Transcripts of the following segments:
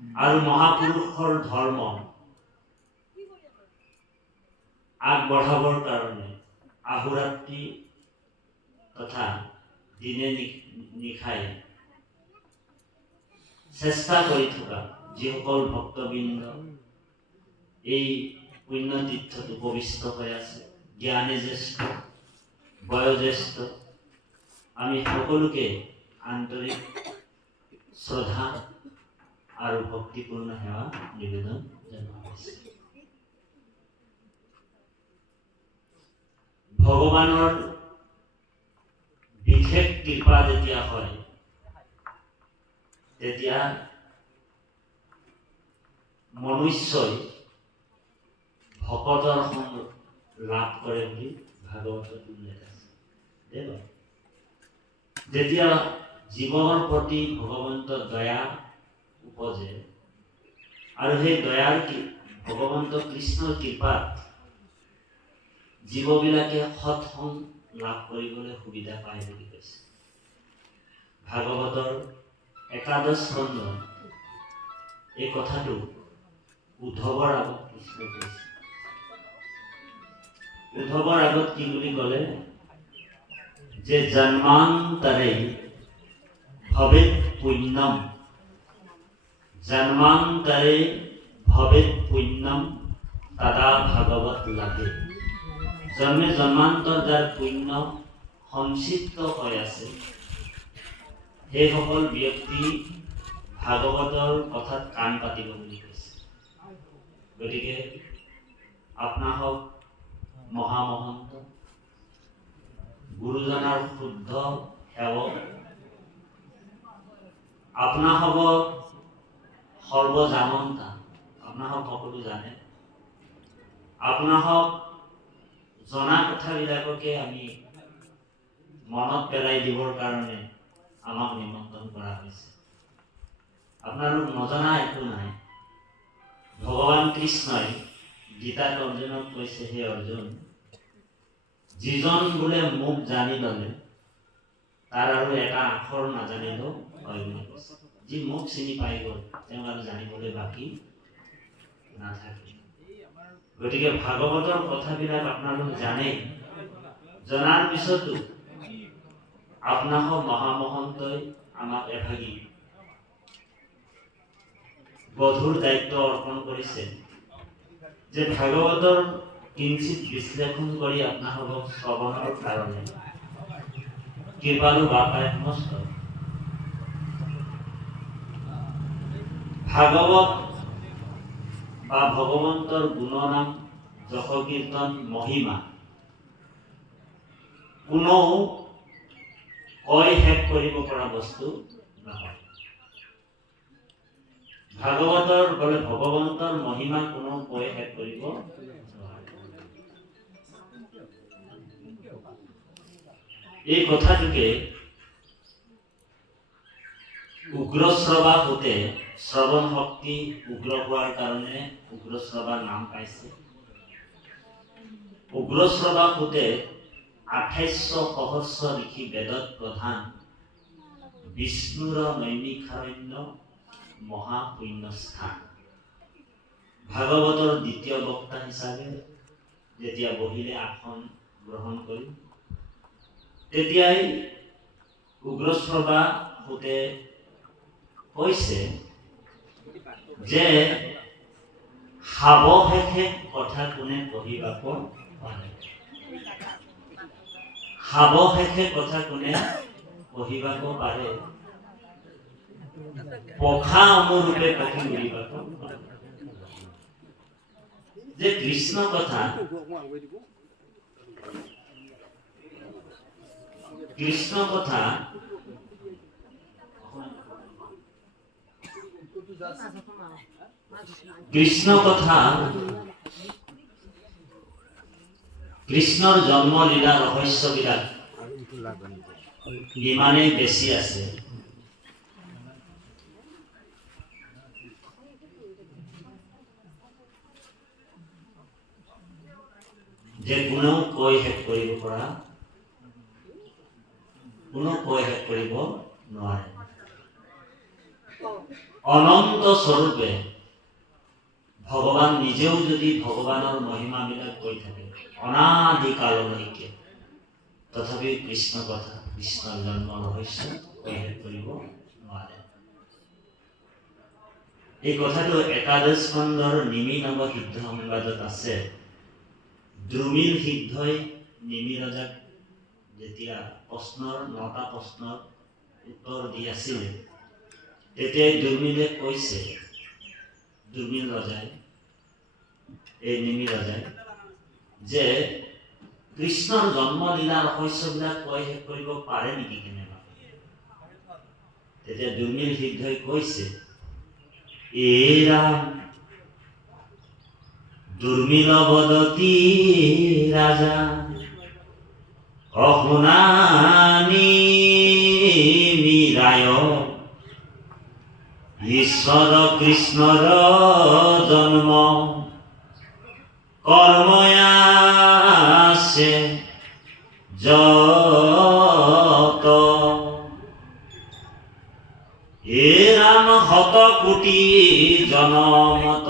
আৰু মহাপুৰুষৰ ধৰ্ম আগবঢ়াবৰ কাৰণে আহোৰাত্ৰি তথা দিনে নিশাই চেষ্টা কৰি থকা যিসকল ভক্তবৃন্দ এই পুণ্য তীৰ্থত উপবিষ্ট হৈ আছে, জ্ঞানে জ্যেষ্ঠ বয়োজ্যেষ্ঠ, আমি সকলোকে আন্তৰিক শ্ৰদ্ধা আৰু ভক্তিপূৰ্ণ সেৱা নিবেদন জনাইছোঁ। ভগৱানৰ বিশেষ কৃপা যেতিয়া হয় তেতিয়া মনুষ্যই ভকতৰ সংগ লাভ কৰে বুলি ভাগৱতত উল্লেখ আছে। যেতিয়া জীৱৰ প্ৰতি ভগৱন্তৰ দয়া উপজে আৰু সেই দয়াৰ ভগৱন্ত কৃষ্ণৰ কৃপাত জীৱবিলাকে সৎসং লাভ কৰিবলৈ সুবিধা পায় বুলি কৈছে। ভাগৱতৰ একাদশ স্কন্ধ এই কথাটো উদ্ধৱৰ আগত কৃষ্ণ কৈছে। উদ্ধৱৰ আগত কি বুলি ক'লে যে জন্মান্তৰে ভৱেৎ পুণ্যম, জন্মান্তৰে ভৱেৎ পুণ্যম তদা ভাগৱত লাগে। জন্মে জন্মান্তৰ যাৰ পুণ্য সঞ্চিত হৈ আছে সেইসকল ব্যক্তি ভাগৱতৰ কথাত কাণ পাতিব বুলি কৈছে। গতিকে আপোনা হওক মহামহন্ত, গুৰুজনাৰ শুদ্ধ সেৱক, আপোনা হ'ব সৰ্বজানন্তা, আপোনা হওক সকলো জানে, আপোনা হওক জনা কথাবিলাককে আমি মনত পেলাই দিবৰ কাৰণে আমাক নিমন্ত্ৰণ কৰা হৈছে। আপোনালোক নজনা একো নাই। ভগৱান কৃষ্ণই গীতাত অৰ্জুনক কৈছে, হে অৰ্জুন, যিজন বোলে মোক জানি ল'লে তাৰ আৰু এটা আখৰ নাজানিলেও হয় বুলি কৈছে। যি মোক চিনি পাই গ'ল তেওঁ আৰু জানিবলৈ বাকী নাথাকে। গতিকে ভাগৱতৰ কথাবিলাক আপোনালোক জানেই, জনাৰ পিছতো আপোনালোক মহামহন্তই আমাক এভাগি গধুৰ দায়িত্ব অৰ্পণ কৰিছে যে ভাগৱতৰ কিঞ্চিত বিশ্লেষণ কৰি আপোনালোকক শ্ৰৱণৰ কাৰণে কৃপালু বাপাই সমস্ত ভাগৱত বা ভগৱন্তৰ গুণনাম যশ কীৰ্তন মহিমা কোনেও কৈ শেষ কৰিব পৰা বস্তু নহয়। ভাগৱতৰ বোলে ভগৱন্তৰ মহিমা কোনেও কৈ শেষ কৰিব নোৱাৰে। এই কথাটোকে উগ্ৰশ্ৰৱা হতে শ্ৰৱণ শক্তি উগ্ৰ হোৱাৰ কাৰণে উগ্ৰশ্ৰৱা নাম পাইছে। উগ্ৰশ্ৰৱা হতে 2800 সহস্ৰ ঋষি বেদত প্ৰধান বিষ্ণুৰ নৈমিষাৰণ্য মহাপুণ্যস্থান। ভাগৱতৰ দ্বিতীয় বক্তা হিচাপে যেতিয়া বহিলে আসন গ্ৰহণ কৰি তেতিয়াই উগ্ৰশ্ৰৱা হতে কৈছে যে সাৱশেষে কথা কোনে কহিবাক পাৰে। সাৱশেষে কথা কোনে কহিবাক পাৰে, পখা অনুৰূপে কহি উৰিবাক পাৰে। যে কৃষ্ণ কথা কৃষ্ণ কথা কৃষ্ণৰ জন্ম লীলা ৰহস্যবিলাক ইমানেই বেছি আছে যে কোনেও কৈ শেষ কৰিব নোৱাৰে। অনন্ত স্বৰূপে ভগৱান নিজেও যদি ভগৱানৰ মহিমাবিলাক কৈ থাকে অনাদিকাললৈকে, তথাপি কৃষ্ণ কথা, কৃষ্ণৰ জন্ম ৰহস্য কৈ শেষ কৰিব নোৱাৰে। এই কথাটো একাদশ স্কন্ধৰ নিমি নৱ সিদ্ধ সংবাদত আছে। দ্ৰুমিল সিদ্ধই নিমি ৰজাক যেতিয়া প্ৰশ্নৰ 9টা প্ৰশ্নৰ উত্তৰ দি আছিলে, তেতিয়াই দ্ৰুমিলে কৈছে, দ্ৰুমিল ৰজাই, এই নিমি ৰজাই, যে কৃষ্ণৰ জন্মলীলা ৰহস্যবিলাক কৈ শেষ কৰিব পাৰে নেকি কেনেবা? তেতিয়া দ্ৰুমিল সিদ্ধই কৈছে, এৰাম দুৰ্মিল বদতি ৰাজা অশুনানি মীৰায় ঈশ্বৰ কৃষ্ণৰ জন্ম কৰ্ময়াছে যত এ ৰাম শত কোটি জনমত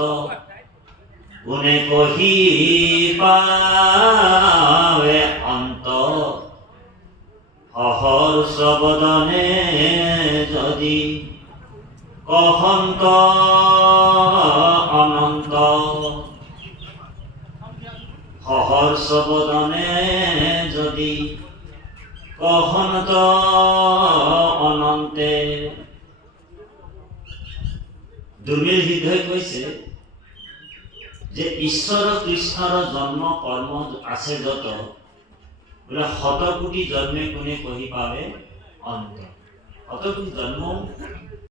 কোনে কহি পাৱে অন্ত সহৰ্ষ বদনে যদি কহন্ত অনন্ত সহৰ্ষ বদনে যদি কহন্ত অনন্তে। দুৰ্মিল সিদ্ধই কৈছে যে ঈশ্বৰ কৃষ্ণৰ জন্ম কৰ্ম আছে যত বোলে শত কোটি জন্মে কোনে কহি পাবে অন্ত। শত কোটি জন্ম